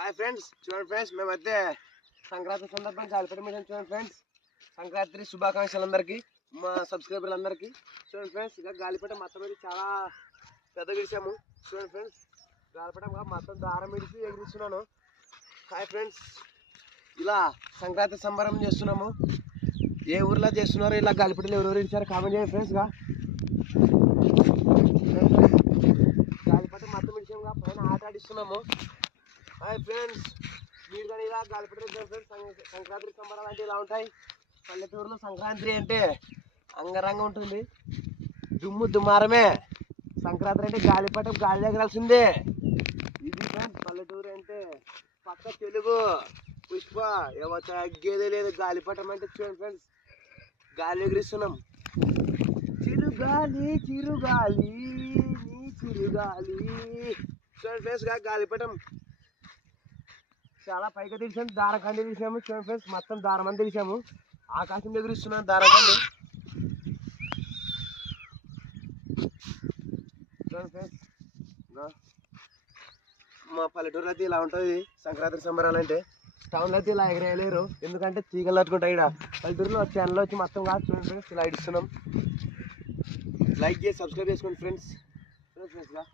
Hi friends, చూడండి friends, మేమైతే సంక్రాంతి సందర్భంగా గాలిపటం మీద చూడండి ఫ్రెండ్స్. సంక్రాంతి శుభాకాంక్షలు అందరికీ, మా సబ్స్క్రైబర్లు అందరికీ. చూడండి ఫ్రెండ్స్, ఇక గాలిపటం మొత్తం మీద చాలా పెద్ద విడిసాము. చూడండి ఫ్రెండ్స్, గాలిపటం మొత్తం దారం విడిచి ఎగిరిస్తున్నాను. హాయ్ ఫ్రెండ్స్, ఇలా సంక్రాంతి సంబరం చేస్తున్నాము. ఏ ఊర్లో చేస్తున్నారు ఇలా గాలిపటలు ఎవరెవరు ఇచ్చారు కామెంట్ చేయండి ఫ్రెండ్స్. గాలిపటం మొత్తం విడిచాముగా పైన ఆట ఆడిస్తున్నాము. హాయ్ ఫ్రెండ్స్, మీరు కానీ ఇలా గాలిపటం ఫ్రెండ్స్. సంక్రాంతి సంబరాలు అంటే ఇలా ఉంటాయి. పల్లెటూరులో సంక్రాంతి అంటే అంగరంగ ఉంటుంది, దుమ్ము దుమారమే. సంక్రాంతి అంటే గాలిపటం గాలి ఎగరాల్సిందే. ఇది ఫ్రెండ్స్ పల్లెటూరు అంటే పక్క తెలుగు పుష్ప ఎవరు తగ్గేదే లేదు. గాలిపటం అంటే చూడండి ఫ్రెండ్స్, గాలి ఎగిరిస్తున్నాం. చిరుగాలి చిరుగాలి నీ చిరుగాలి. చూడండి ఫ్రెండ్స్, గాలిపటం చాలా పైగా తీసాము, దారకండి తీసాము. చూడండి ఫ్రెండ్స్, మొత్తం దారం అంతా తీసాము. ఆకాశం ఎగురిస్తున్నాం దారకండి. చూడండి ఫ్రెండ్స్, మా పల్లెటూరులో అయితే ఇలా ఉంటుంది సంక్రాంతి సంబరాలు అంటే. టౌన్లో అయితే ఇలా ఎగరేయలేరు, ఎందుకంటే తీగలు తట్టుకుంటాయి. ఇక్కడ పల్లెటూరులో ఛానల్ వచ్చి మొత్తం కాదు. చూడండి ఫ్రెండ్స్, ఇలా ఇస్తున్నాం. లైక్ చేసి సబ్స్క్రైబ్ చేసుకోండి ఫ్రెండ్స్. ఫ్రెండ్స్గా